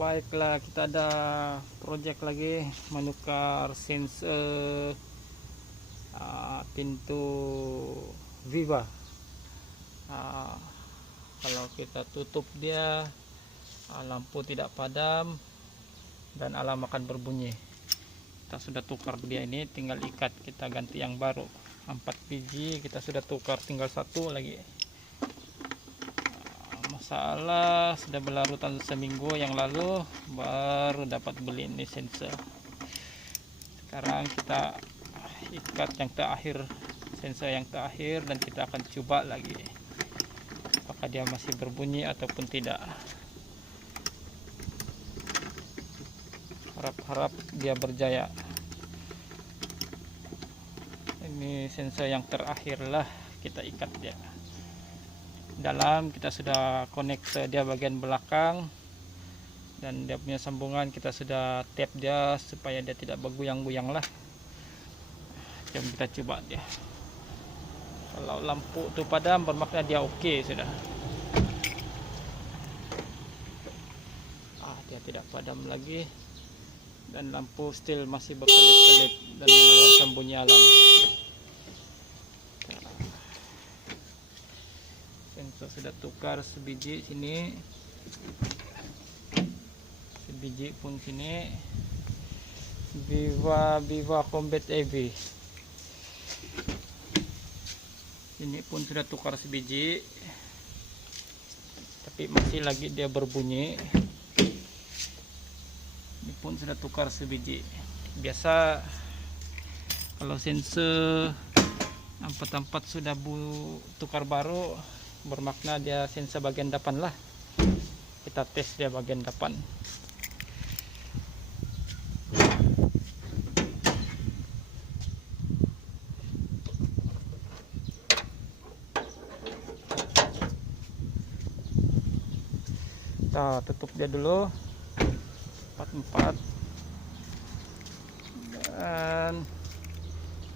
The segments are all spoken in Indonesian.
Baiklah, kita ada project lagi menukar sensor pintu Viva. Kalau kita tutup dia, lampu tidak padam dan alarm akan berbunyi. Kita sudah tukar dia ini, tinggal ikat, kita ganti yang baru. 4 biji kita sudah tukar, tinggal satu lagi. Masalah sudah berlarutan seminggu yang lalu baru dapat beli ini sensor. Sekarang kita ikat yang terakhir, sensor yang terakhir, dan kita akan coba lagi apakah dia masih berbunyi ataupun tidak. Harap-harap dia berjaya. Ini sensor yang terakhir lah, kita ikat dia. Dalam kita sudah connect dia bagian belakang, dan dia punya sambungan kita sudah tap dia supaya dia tidak bergoyang-goyang lah. Jom kita coba dia. Kalau lampu itu padam bermakna dia oke sudah. Dia tidak padam lagi, dan lampu still masih berkelip-kelip dan mengeluarkan bunyi alarm. Sensor sudah tukar sebiji sini, sebiji pun sini. Viva Combat AV ini pun sudah tukar sebiji, tapi masih lagi dia berbunyi. Ini pun sudah tukar sebiji. Biasa kalau sensor 4 sudah tukar baru, bermakna dia sensor bagian depan lah. Kita tes dia bagian depan. Kita tutup dia dulu 4 dan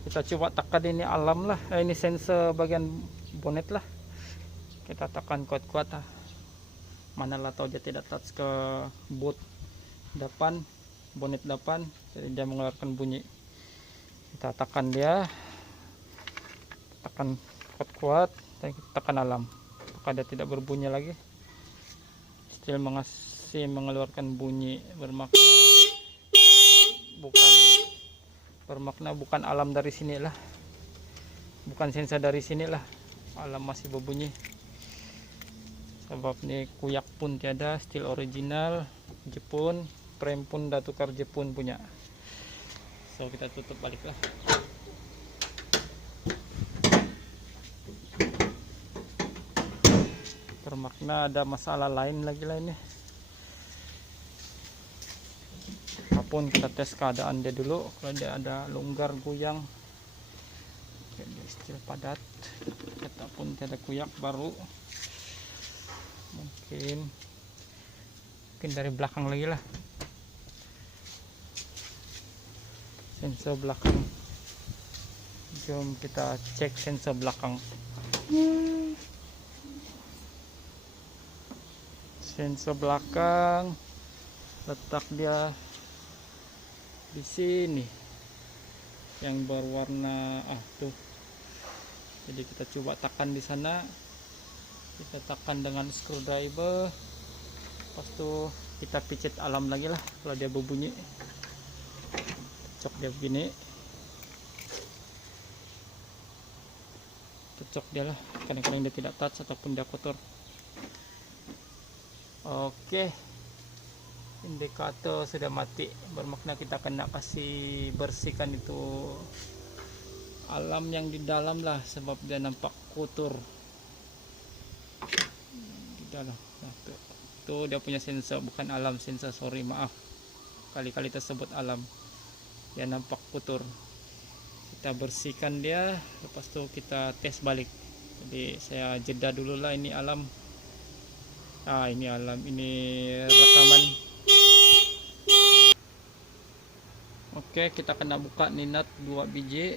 kita coba tekan ini alarm lah, ini sensor bagian bonet lah. Kita tekan kuat-kuat lah. Manalah tahu dia tidak touch ke boot depan, bonet depan, jadi dia mengeluarkan bunyi. Kita tekan dia, tekan kuat-kuat, dan kita tekan alarm, apakah dia tidak berbunyi lagi. Still masih mengeluarkan bunyi, bermakna bukan alarm dari sini lah, bukan sensor dari sini lah, alarm masih berbunyi. Sebab ini kuyak pun tiada, still original Jepun, frame pun dah tukar Jepun punya. So kita tutup balik lah. Bermakna ada masalah lain lagi lah ini. Apapun kita tes keadaan dia dulu. Kalau dia ada longgar goyang, dia still padat, kita pun tiada kuyak baru. Mungkin dari belakang lagi lah, sensor belakang. Jom kita cek sensor belakang. Sensor belakang letak dia di sini, yang berwarna tuh. Jadi kita coba tekan di sana, kita tekan dengan screwdriver, lepas itu kita picit alarm lagi lah. Kalau dia berbunyi, cocok dia begini, cocok dia lah. Kadang-kadang dia tidak touch ataupun dia kotor. Oke, indikator sudah mati, bermakna kita kena kasih bersihkan itu alarm yang di dalam lah, sebab dia nampak kotor di dalam. Tuh dia punya sensor, bukan alarm, sensor, sorry, maaf, kali-kali tersebut alarm, dia nampak kotor. Kita bersihkan dia, lepas itu kita tes balik. Jadi saya jeda dulu lah, ini alarm, ini alarm, ini rekaman. Oke, kita kena buka ninat 2 biji,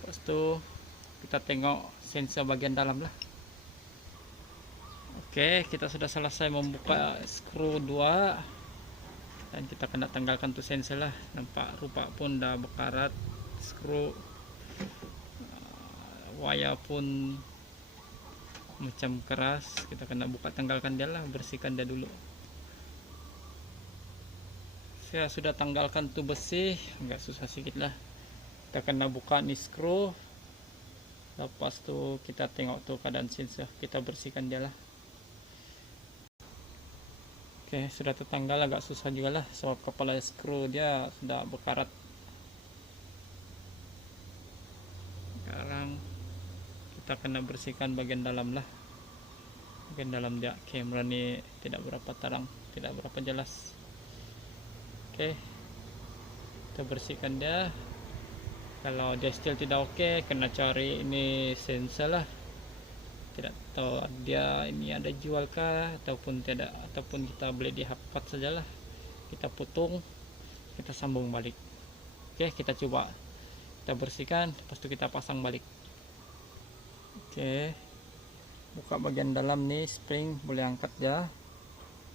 lepas itu kita tengok sensor bagian dalam lah. Oke. Oke, kita sudah selesai membuka skru 2 dan kita kena tanggalkan tuh sensor lah. Nampak rupa pun dah berkarat, skru wire pun macam keras. Kita kena buka, tanggalkan dia lah, bersihkan dia dulu. Saya sudah tanggalkan tuh besi, agak susah sedikit lah. Kita kena buka nih skru, lepas tuh kita tengok tuh keadaan sensor, kita bersihkan dia lah. Oke, sudah tertanggal, agak susah juga lah sebab kepala skru dia sudah berkarat. Sekarang kita kena bersihkan bagian dalam lah. Bagian dalam dia, kamera ini tidak berapa terang, tidak berapa jelas. Oke, kita bersihkan dia. Kalau dia still tidak oke, kena cari ini sensor lah. Tidak tahu dia ini ada jual kah ataupun tidak, ataupun kita beli di Hakpat sajalah. Kita putung, kita sambung balik. Oke, kita coba, kita bersihkan, lepas itu kita pasang balik. Oke, buka bagian dalam nih spring, boleh angkat ya.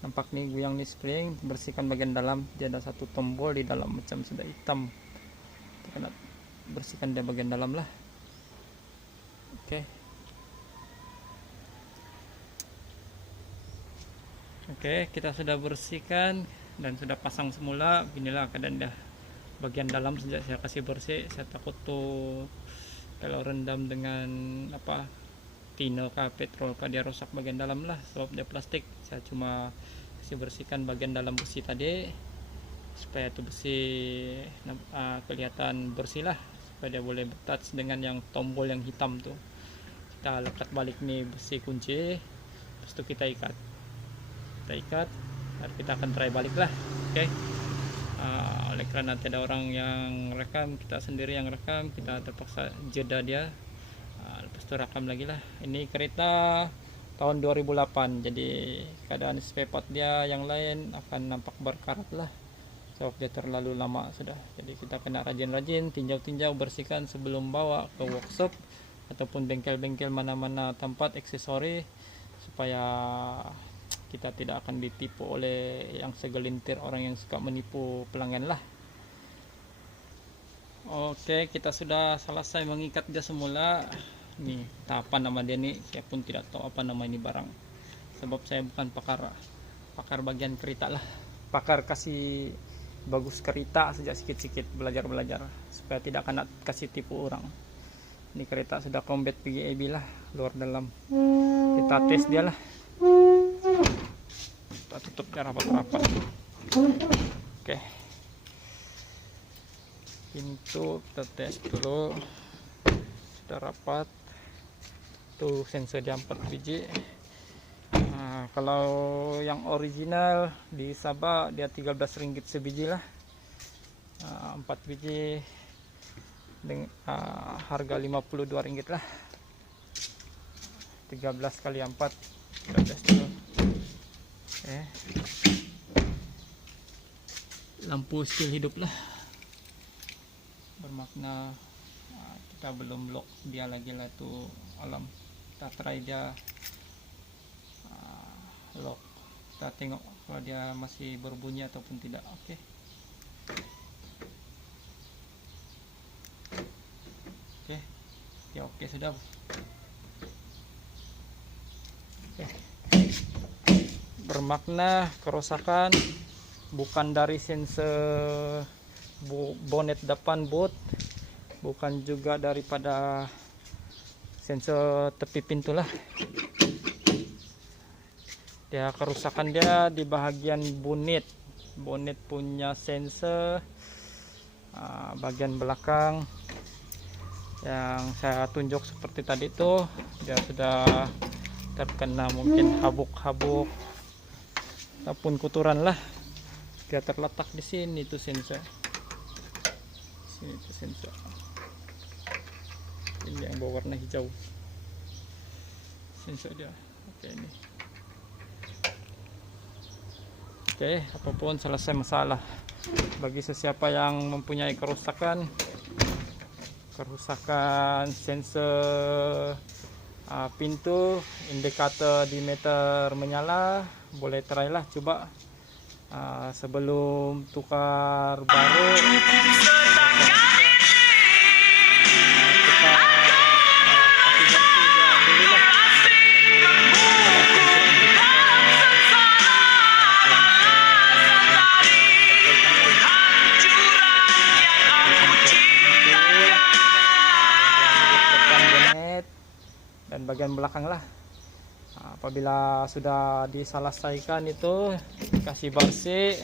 Nampak nih goyang nih spring, bersihkan bagian dalam. Dia ada satu tombol di dalam macam sudah hitam, kita kena bersihkan dia bagian dalam lah. Oke, kita sudah bersihkan dan sudah pasang semula. Inilah keadaan dah bagian dalam. Sejak saya kasih bersih, saya takut tuh kalau rendam dengan apa, tino kah, petrol kah, dia rusak bagian dalam lah sebab dia plastik. Saya cuma kasih bersihkan bagian dalam besi tadi supaya tuh besi kelihatan bersih lah, supaya dia boleh touch dengan yang tombol yang hitam tuh. Kita lekat balik nih besi kunci, terus itu kita ikat, dan kita akan try balik lah. Oke. Oleh karena nanti ada orang yang rekam, kita sendiri yang rekam, kita terpaksa jeda dia. Lepas itu rekam lagi lah. Ini kereta tahun 2008, jadi keadaan spare part dia yang lain akan nampak berkarat lah sebab dia terlalu lama sudah. Jadi kita kena rajin-rajin tinjau-tinjau, bersihkan sebelum bawa ke workshop ataupun bengkel-bengkel mana-mana tempat aksesori, supaya kita tidak akan ditipu oleh yang segelintir orang yang suka menipu pelanggan lah. Oke, kita sudah selesai mengikat dia semula. Nih, apa nama dia nih, saya pun tidak tahu apa nama ini barang, sebab saya bukan pakar bagian kereta lah. Pakar kasih bagus kereta sejak sikit-sikit belajar supaya tidak kena kasih tipu orang. Ini kereta sudah combat PGAB lah, luar dalam. Kita tes dia lah. Kita tutup dia rapat-rapat. Oke, pintu kita tes dulu, sudah rapat. Tuh sensor dia 4 biji. Kalau yang original di Sabah dia 13 ringgit sebiji lah. 4 biji dengan harga 52 ringgit lah. 13 kali 4, kita tes dulu. Lampu still hidup lah, bermakna kita belum lock dia lagi lah tuh alam. Kita try dia lock, kita tengok kalau dia masih berbunyi ataupun tidak. Oke. Ya oke sudah. Bermakna kerusakan bukan dari sensor bonet depan bot, bukan juga daripada sensor tepi pintu lah. Dia kerusakan dia di bahagian bonet punya sensor bagian belakang yang saya tunjuk seperti tadi tuh. Dia sudah terkena mungkin habuk-habuk ataupun kotoran lah. Dia terletak di sini tuh sensor. Sini tuh sensor. Ini yang berwarna hijau. Sensor dia. Oke ini. Oke, apapun selesai masalah. Bagi sesiapa yang mempunyai kerusakan sensor pintu, indikator di meter menyala. Boleh try lah, coba sebelum tukar baru dan bagian belakang lah. Apabila sudah diselesaikan itu kasih bersih,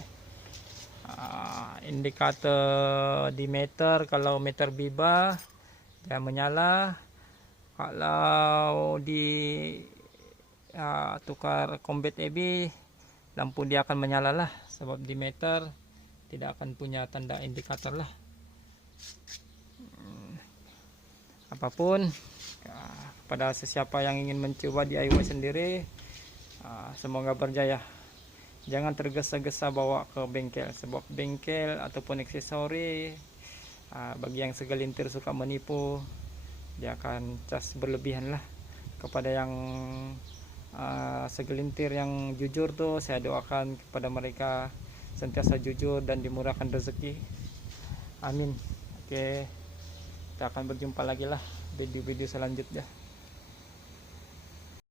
indikator di meter, kalau meter biba dia menyala, kalau di tukar combat AB lampu dia akan menyala lah, sebab di meter tidak akan punya tanda indikator lah. Apapun pada sesiapa yang ingin mencoba DIY sendiri, semoga berjaya. Jangan tergesa-gesa bawa ke bengkel, sebab bengkel ataupun aksesori bagi yang segelintir suka menipu, dia akan cas berlebihan lah. Kepada yang segelintir yang jujur tuh, saya doakan kepada mereka sentiasa jujur dan dimurahkan rezeki. Amin. Oke, kita akan berjumpa lagi lah di video selanjutnya.